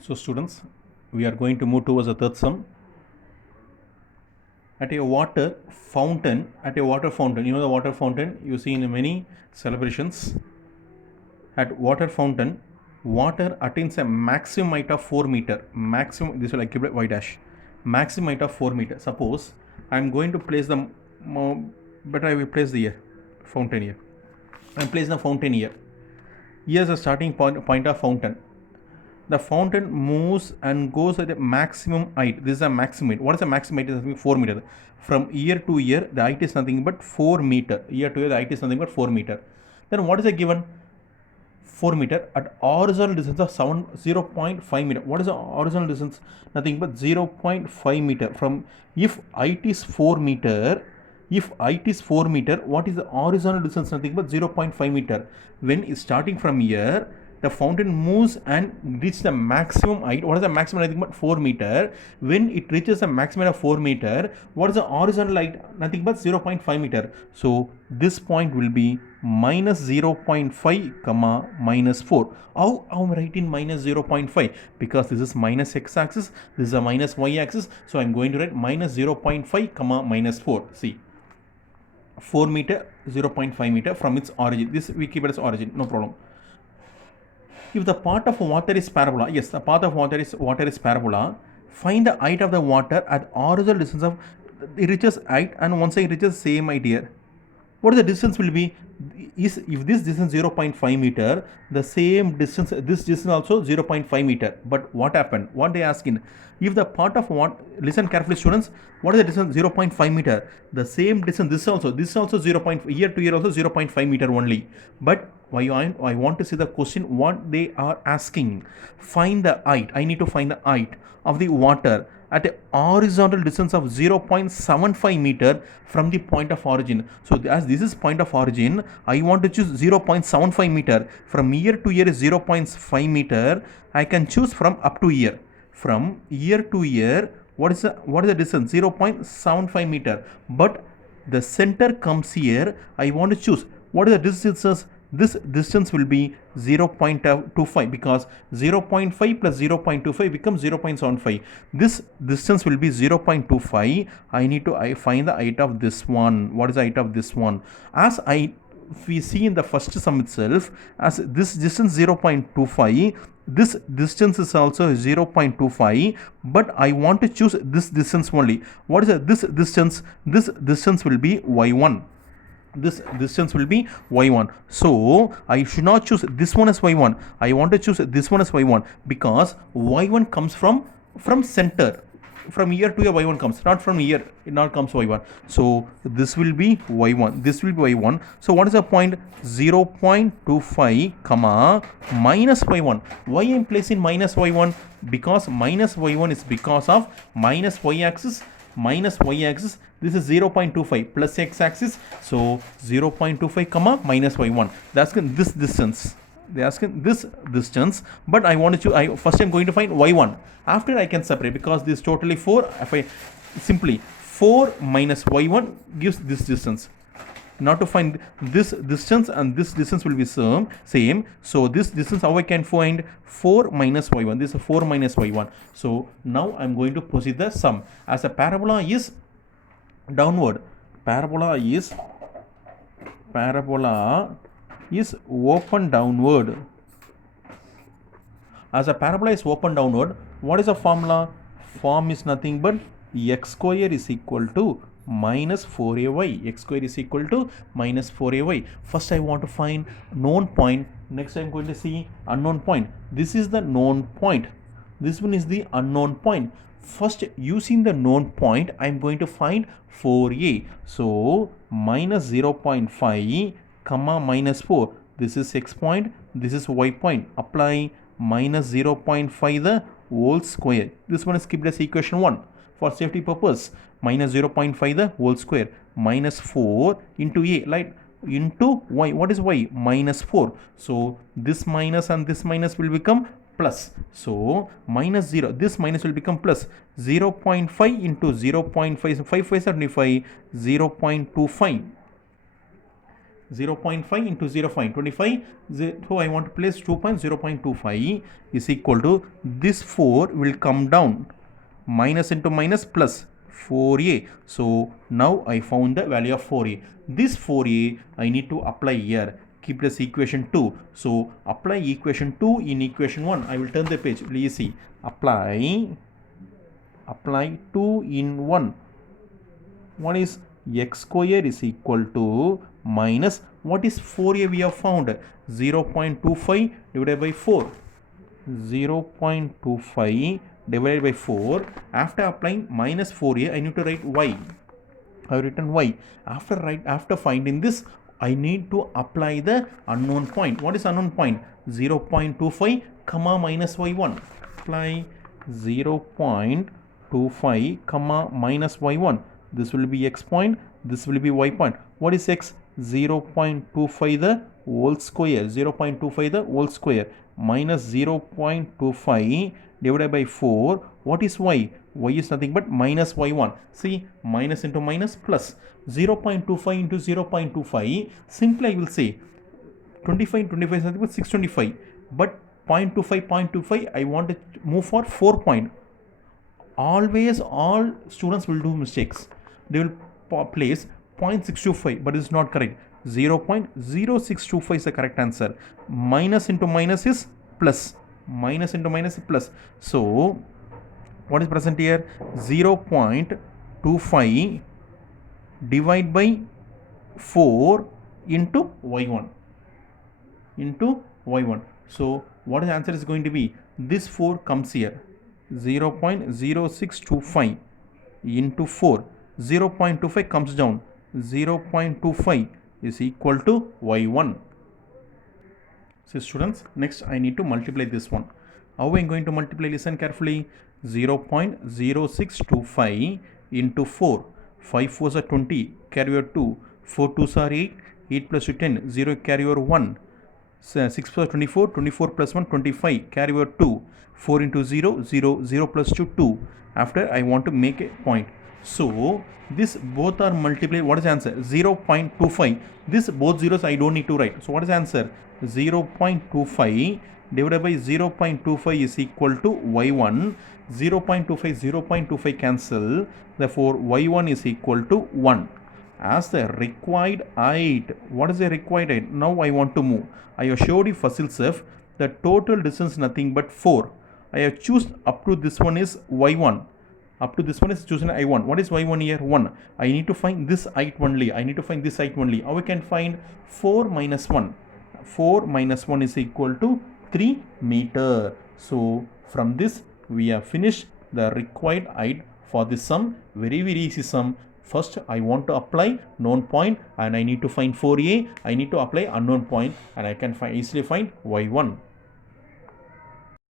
So students, we are going to move towards the third sum. At a water fountain, you know the water fountain you see in many celebrations. At water fountain, water attains a maximum height of 4 meter. Maximum, this will like keep it y dash. Maximum height of 4 meter. Suppose I am going to place the, better I will place the fountain here. I am placing the fountain here. Here is the starting point of fountain. The fountain moves and goes at the maximum height. This is a maximum height. What is the maximum height? Is nothing 4 meter. From year to year, the height is nothing but 4 meter. Year to year, the height is nothing but 4 meter. Then what is the given? 4 meter at horizontal distance of 0.5 meter. What is the horizontal distance? Nothing but 0.5 meter. From if height is 4 meter, what is the horizontal distance? Nothing but 0.5 meter. When it's starting from here, the fountain moves and reaches the maximum height. What is the maximum? Nothing but 4 meter. When it reaches the maximum of 4 meter, what is the horizontal height? Nothing but 0.5 meter. So this point will be minus 0.5 comma minus 4. How I'm writing minus 0.5? Because this is minus x-axis, this is a minus y-axis. So I'm going to write minus 0.5 comma minus 4. See, 4 meter, 0.5 meter from its origin. This we keep it as origin, no problem. If the path of water is parabola, yes, the path of water is parabola, find the height of the water at horizontal distance of it reaches height, and once it reaches same height here. What is the distance will be? Is if this distance 0.5 meter, the same distance, this distance also 0.5 meter. But what happened? What they asking? If the part of what, listen carefully students, what is the distance? 0.5 meter. The same distance, this is also 0. Year to year also 0.5 meter only. But I want to see the question what they are asking. Find the height. I need to find the height of the water at a horizontal distance of 0.75 meter from the point of origin. So as this is point of origin, I want to choose 0.75 meter. From year to year is 0.5 meter. I can choose from up to year. From year to year, what is the distance? 0.75 meter. But the center comes here. I want to choose what is the distance. This distance will be 0.25 because 0.5 plus 0.25 becomes 0.75. This distance will be 0.25. I need to find the height of this one. What is the height of this one? As we see in the first sum itself, as this distance 0.25, this distance is also 0.25, but I want to choose this distance only. What is this distance? This distance will be y1. This distance will be y1. So I should not choose this one as y1. I want to choose this one as y1 because y1 comes from center. From year to year y1 comes, not from year, it not comes y1. So this will be y1. This will be y1. So what is the point? 0.25 comma minus y1. Why I am placing minus y1? Because minus y1 is because of minus y-axis. This is 0.25 plus x-axis. So 0.25 comma minus y1. That's this distance. They asking this distance, but I want to choose. First I'm going to find y1. After I can separate because this totally 4. If I simply 4 minus y1 gives this distance. Now to find this distance and this distance will be same. So this distance how I can find 4 minus y1. This is 4 minus y1. So now I'm going to proceed the sum. As a parabola is downward, parabola is open downward. As a parabola is open downward, what is the formula? Form is nothing but x square is equal to minus 4ay. X square is equal to minus 4ay. First I want to find known point. Next I am going to see unknown point. This is the known point. This one is the unknown point. First, using the known point, I am going to find 4a. So minus 0.5 comma minus 4. This is x point, this is y point. Apply minus 0.5 the whole square. This one is kept as equation 1 for safety purpose. Minus 0.5 the whole square. Minus 4 into a, like into y. What is y? Minus 4. So this minus and this minus will become plus. So minus 0. This minus will become plus. 0.5 into 0.5. 5 5 75. 0.25. 0.5 into 0.5, 25. So I want to place 2.0.25 is equal to, this 4 will come down, minus into minus plus 4a. So now I found the value of 4a. This 4a I need to apply here. Keep this equation 2. So apply equation 2 in equation 1. I will turn the page. Please see. Apply 2 in 1. What is x square is equal to minus, what is 4a we have found? 0.25 divided by 4. 0.25 divided by 4. After applying minus 4a, I need to write y. I have written y. After finding this, I need to apply the unknown point. What is unknown point? 0.25 comma minus y1. Apply 0.25 comma minus y1. This will be x point, this will be y point. What is x? 0.25 the whole square, 0.25 the whole square minus 0.25 divided by 4. What is y? Y is nothing but minus y1. See, minus into minus plus. 0.25 into 0.25. Simply I will say 25 is nothing but 625. But 0.25 I want to move for 4 point. Always all students will do mistakes. They will place 0.625, but it is not correct. 0.0625 is the correct answer. Minus into minus is plus. Minus into minus is plus. So what is present here? 0.25 divide by 4 into y1. So what is the answer is going to be? This 4 comes here. 0.0625 into 4. 0.25 comes down. 0.25 is equal to y1. So students, next I need to multiply this one. How I am going to multiply? Listen carefully. 0.0625 into 4. 5 4s are 20, carry over 2. 4 2s are 8, 8 plus 2 10, 0 carry over 1. 6 plus 24, 24 plus 1 25, carry over 2. 4 into 0, 0, 0 plus 2 2. After I want to make a point. So this both are multiplied. What is the answer? 0.25. This both zeros I don't need to write. So what is the answer? 0.25 divided by 0.25 is equal to y1. 0.25 cancel. Therefore y1 is equal to 1. As the required height, what is the required height? Now I want to move. I have showed you first itself the total distance nothing but 4. I have chosen up to this one is y1. Up to this one is chosen I1. What is y1 here? 1. I need to find this height only. How we can find 4 minus 1? 4 minus 1 is equal to 3 meter. So from this we have finished the required height for this sum. Very easy sum. First I want to apply known point and I need to find 4a. I need to apply unknown point and I can easily find y1.